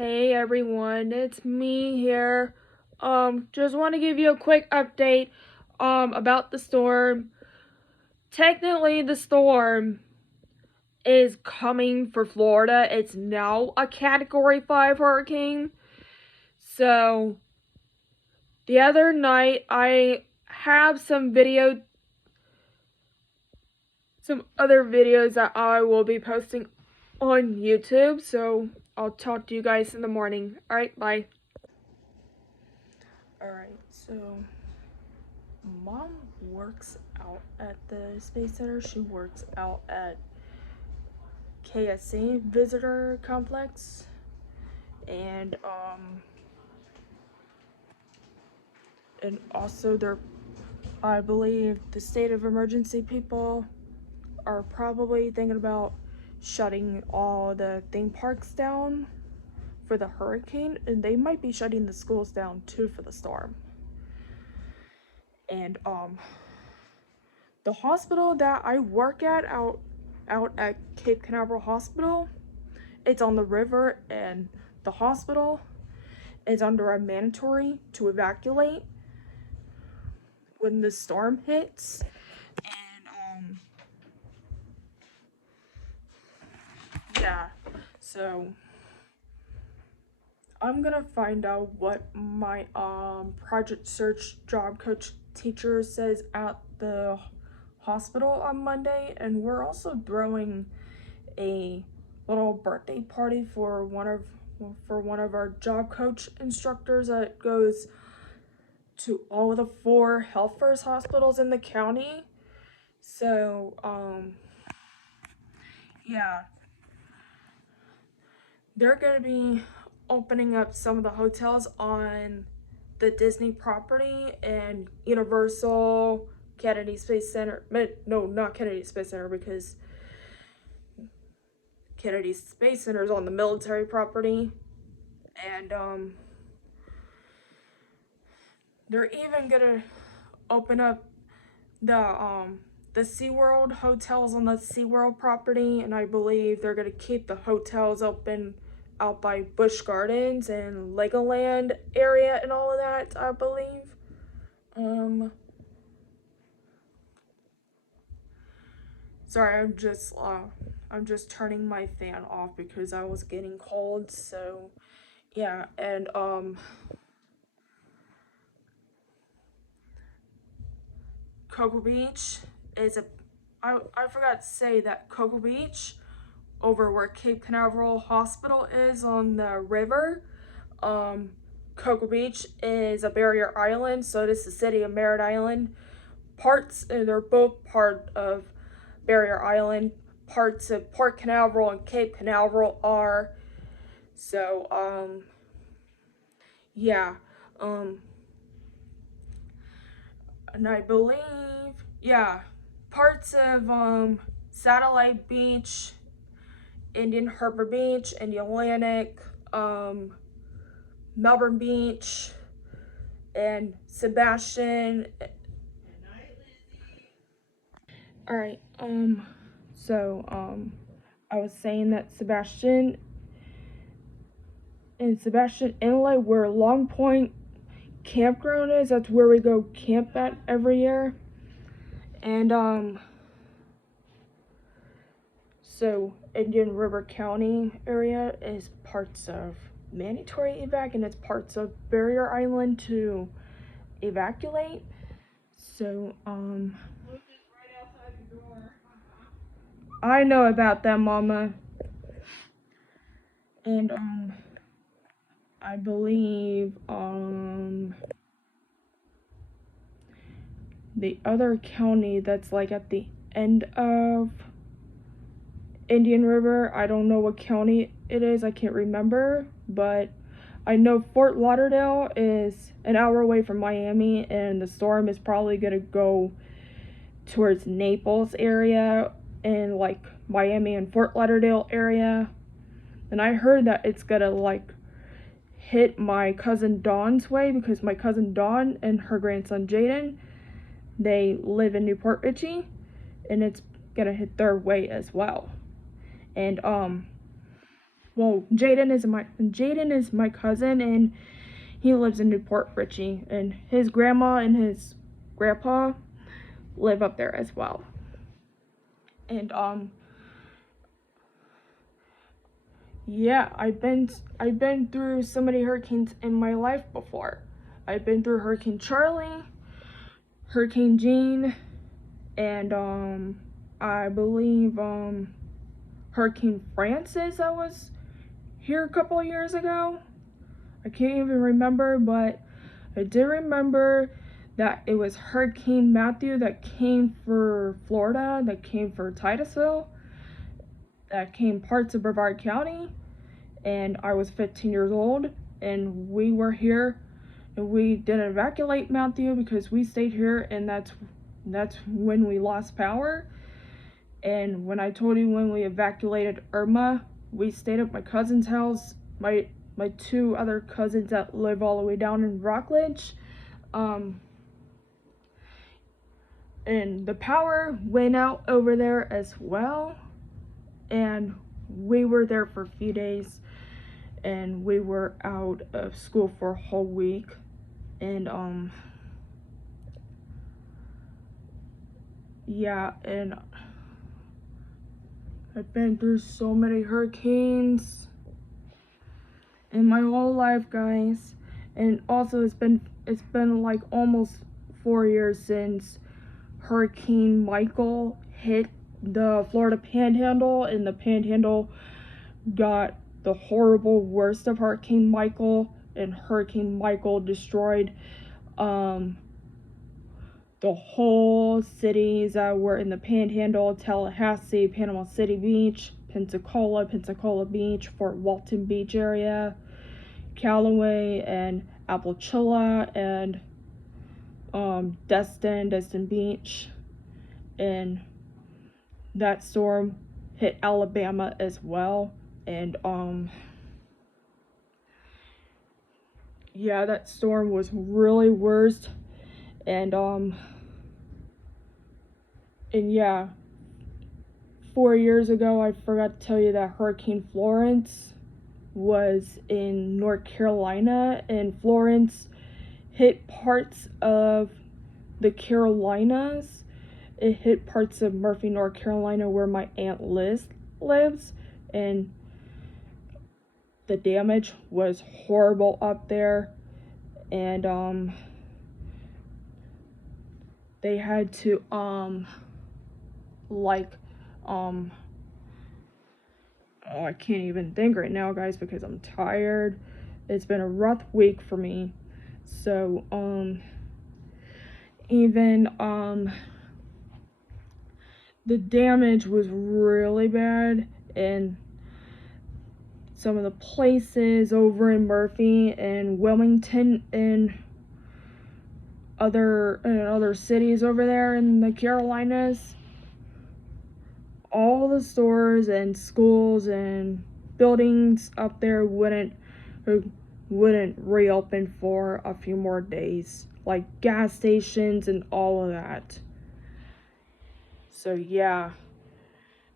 Hey everyone, it's me here. Just want to give you a quick update about the storm. Technically the storm is coming for Florida. It's now a category 5 hurricane. So, the other night I have some other videos that I will be posting on YouTube. So, I'll talk to you guys in the morning. All right, bye. All right. So, Mom works out at the Space Center. She works out at KSC Visitor Complex. And also I believe the state of emergency people are probably thinking about shutting all the theme parks down for the hurricane, and they might be shutting the schools down too for the storm. And the hospital that I work at out at Cape Canaveral Hospital, it's on the river, and the hospital is under a mandatory to evacuate when the storm hits. And yeah, so I'm gonna find out what my project search job coach teacher says at the hospital on Monday, and we're also throwing a little birthday party for one of our job coach instructors that goes to all of the 4 Health First hospitals in the county. So yeah, they're gonna be opening up some of the hotels on the Disney property and Universal, Kennedy Space Center. No, not Kennedy Space Center, because Kennedy Space Center is on the military property. And they're even gonna open up the SeaWorld hotels on the SeaWorld property, and I believe they're gonna keep the hotels open out by Busch Gardens and Legoland area and all of that, I believe. Sorry, I'm just turning my fan off because I was getting cold. So yeah, and Cocoa Beach is I forgot to say that Cocoa Beach, over where Cape Canaveral Hospital is on the river, Cocoa Beach is a barrier island, so does the city of Merritt Island. They're both part of Barrier Island. Parts of Port Canaveral and Cape Canaveral are. So, yeah, and I believe, yeah, parts of, Satellite Beach, Indian Harbor Beach, and the Atlantic, Melbourne Beach, and Sebastian. Alright, I was saying that Sebastian Inlet, where Long Point Campground is, that's where we go camp at every year. And, so Indian River County area is parts of mandatory evac, and it's parts of Barrier Island to evacuate. So, I know about that, Mama. And, I believe, the other county that's like at the end of Indian River, I don't know what county it is, I can't remember, but I know Fort Lauderdale is an hour away from Miami, and the storm is probably gonna go towards Naples area and like Miami and Fort Lauderdale area. And I heard that it's gonna like hit my cousin Dawn's way, because my cousin Dawn and her grandson Jaden, they live in Newport Richey, and it's gonna hit their way as well. And well, Jaden is my cousin, and he lives in Newport Richey, and his grandma and his grandpa live up there as well. And yeah, I've been through so many hurricanes in my life before. I've been through Hurricane Charlie, Hurricane Jean, and I believe Hurricane Francis that was here a couple of years ago. I can't even remember, but I do remember that it was Hurricane Matthew that came for Florida, that came for Titusville, that came parts of Brevard County, and I was 15 years old, and we were here, and we didn't evacuate Matthew because we stayed here, and that's when we lost power. And when I told you when we evacuated Irma, we stayed at my cousin's house, my two other cousins that live all the way down in Rockledge. And the power went out over there as well, and we were there for a few days, and we were out of school for a whole week. And yeah, and I've been through so many hurricanes in my whole life, guys. And also it's been like almost 4 years since Hurricane Michael hit the Florida Panhandle, and the Panhandle got the horrible worst of Hurricane Michael, and Hurricane Michael destroyed the whole cities that were in the Panhandle: Tallahassee, Panama City Beach, Pensacola Beach, Fort Walton Beach area, Callaway, and Apalachilla, and Destin Beach. And that storm hit Alabama as well. And yeah, that storm was really worst. And yeah, 4 years ago, I forgot to tell you that Hurricane Florence was in North Carolina, and Florence hit parts of the Carolinas. It hit parts of Murphy, North Carolina, where my Aunt Liz lives, and the damage was horrible up there. And they had to oh, I can't even think right now, guys, because I'm tired. It's been a rough week for me. So even the damage was really bad, and some of the places over in Murphy and Wilmington and other cities over there in the Carolinas, all the stores and schools and buildings up there wouldn't reopen for a few more days, like gas stations and all of that. So yeah,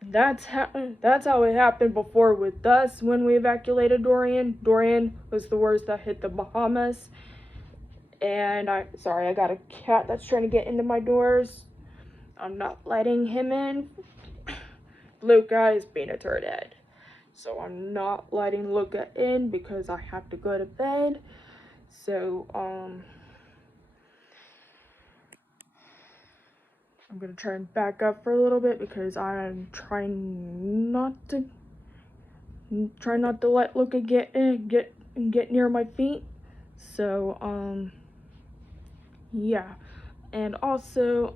that's how it happened before with us when we evacuated Dorian. Dorian was the worst that hit the Bahamas. And I got a cat that's trying to get into my doors. I'm not letting him in. Luca is being a turd head. So I'm not letting Luca in because I have to go to bed. So I'm gonna try and back up for a little bit because I'm trying not to let Luca get near my feet. So yeah. And also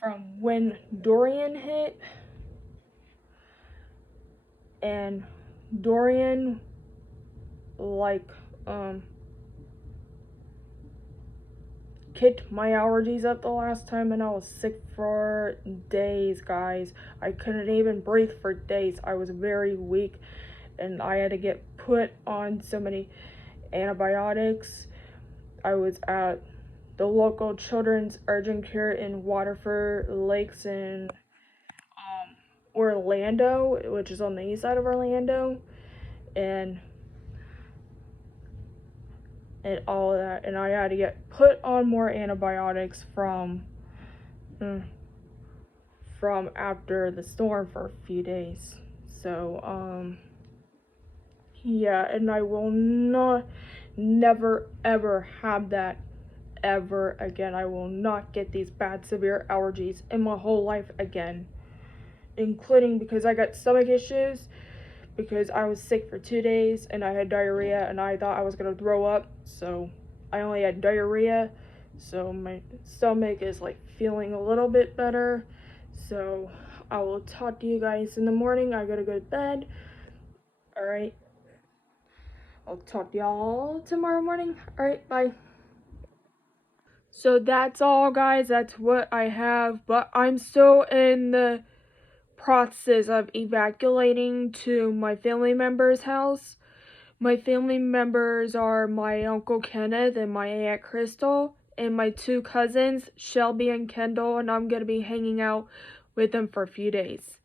from when Dorian hit, and Dorian kicked my allergies up the last time, and I was sick for days, guys. I couldn't even breathe for days. I was very weak, and I had to get put on so many antibiotics. I was at the local children's urgent care in Waterford Lakes, and Orlando, which is on the east side of Orlando, and all of that. And I had to get put on more antibiotics from after the storm for a few days. So yeah, and I will never ever have that ever again. I will not get these bad severe allergies in my whole life again, including because I got stomach issues because I was sick for 2 days and I had diarrhea and I thought I was gonna throw up, so I only had diarrhea, so my stomach is like feeling a little bit better. So I will talk to you guys in the morning. I gotta go to bed. Alright, I'll talk to y'all tomorrow morning. Alright, bye. So that's all, guys. That's what I have, but I'm still in the process of evacuating to my family member's house. My family members are my Uncle Kenneth and my Aunt Crystal, and my 2 cousins, Shelby and Kendall, and I'm going to be hanging out with them for a few days.